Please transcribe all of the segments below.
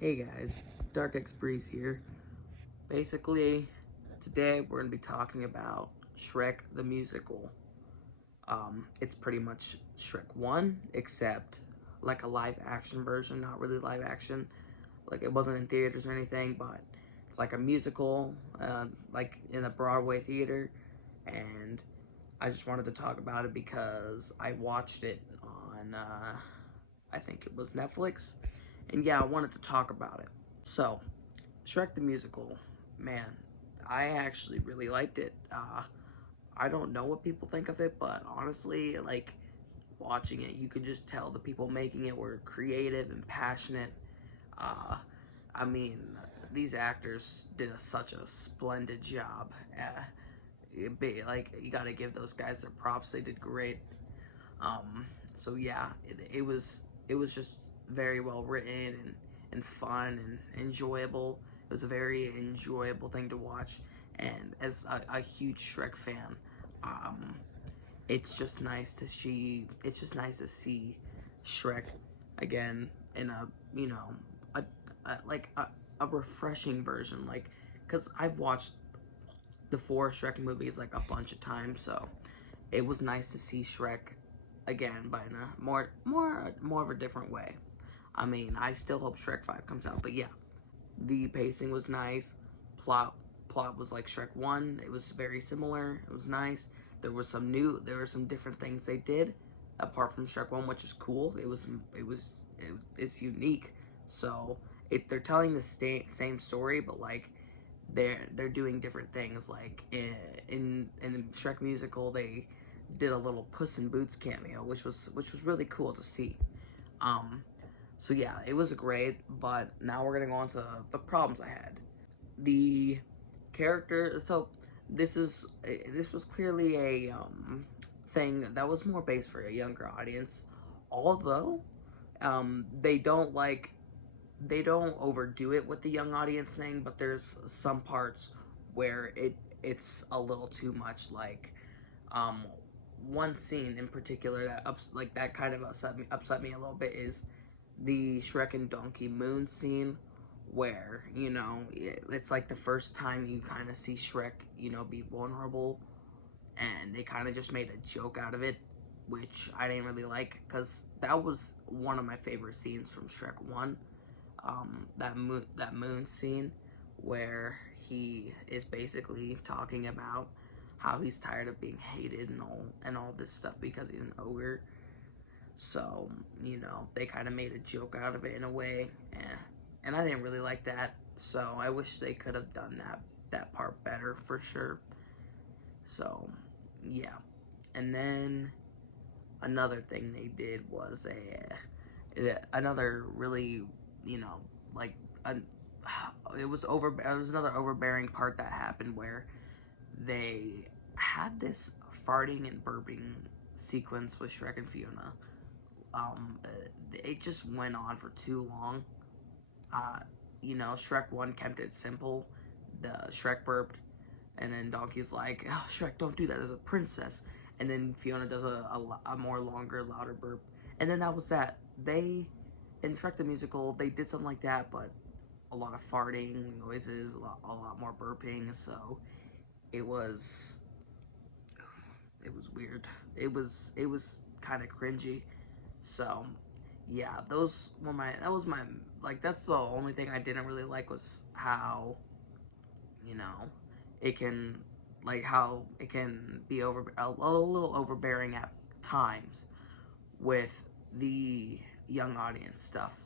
Hey guys, Dark X Breeze here. Basically, today we're going to be talking about Shrek the musical. It's pretty much Shrek 1, except like a live action version, not really live action. Like it wasn't in theaters or anything, but it's like a musical, like in a Broadway theater. And I just wanted to talk about it because I watched it on, I think it was Netflix. And yeah, I wanted to talk about it. So, Shrek the Musical, man, I actually really liked it. I don't know what people think of it, but honestly, like, watching it, you could just tell the people making it were creative and passionate. Uh, I mean, these actors did such a splendid job. Like, you gotta give those guys their props. They did great. So yeah, it was just very well written and fun and enjoyable. It was a very enjoyable thing to watch, and as a huge Shrek fan, um, it's just nice to see Shrek again in a a, like a refreshing version, like because I've watched the four Shrek movies like a bunch of times, so it was nice to see Shrek again, but in a more of a different way. I mean, I still hope Shrek 5 comes out, but yeah, the pacing was nice. Plot was like Shrek 1. It was very similar. It was nice. There were some different things they did apart from Shrek 1, which is cool. It's unique. So, they're telling the same story, but like they're doing different things. Like in the Shrek musical, they did a little Puss in Boots cameo, which was really cool to see. Um, so yeah, it was great. But now we're gonna go on to the problems I had. The character. So this was clearly a thing that was more based for a younger audience. Although they don't overdo it with the young audience thing, but there's some parts where it's a little too much. Like um, one scene in particular that kind of upset me a little bit is the Shrek and Donkey Moon scene, where it's like the first time you kind of see Shrek be vulnerable, and they kind of just made a joke out of it, which I didn't really like because that was one of my favorite scenes from Shrek 1. That moon scene where he is basically talking about how he's tired of being hated and all this stuff because he's an ogre. So they kind of made a joke out of it in a way, and I didn't really like that. So I wish they could have done that part better for sure. So yeah, and then another thing they did was another really like a, it was another overbearing part that happened where they had this farting and burping sequence with Shrek and Fiona. It just went on for too long. uh, Shrek 1 kept it simple. The Shrek burped, and then Donkey's like, oh, Shrek, don't do that as a princess. And then Fiona does a more longer, louder burp. And then that was that. In Shrek the Musical, they did something like that, but a lot of farting noises, a lot more burping, so it was weird. It was kind of cringy. So yeah, that's the only thing I didn't really like was how you know how it can be a little overbearing at times with the young audience stuff.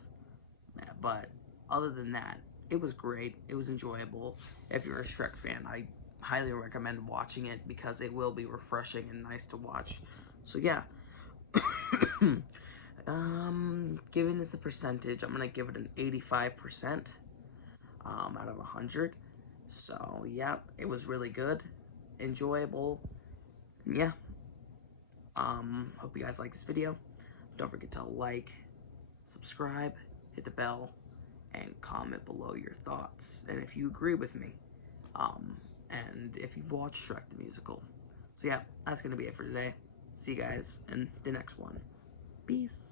But other than that, it was great. It was enjoyable. If you're a Shrek fan, I highly recommend watching it because it will be refreshing and nice to watch. So yeah. Giving this a percentage, I'm gonna give it an 85% out of 100. So yeah, it was really good, enjoyable. Yeah. Hope you guys like this video. Don't forget to like, subscribe, hit the bell, and comment below your thoughts. And if you agree with me, and if you've watched Shrek the Musical. So yeah, that's gonna be it for today. See you guys in the next one. Peace.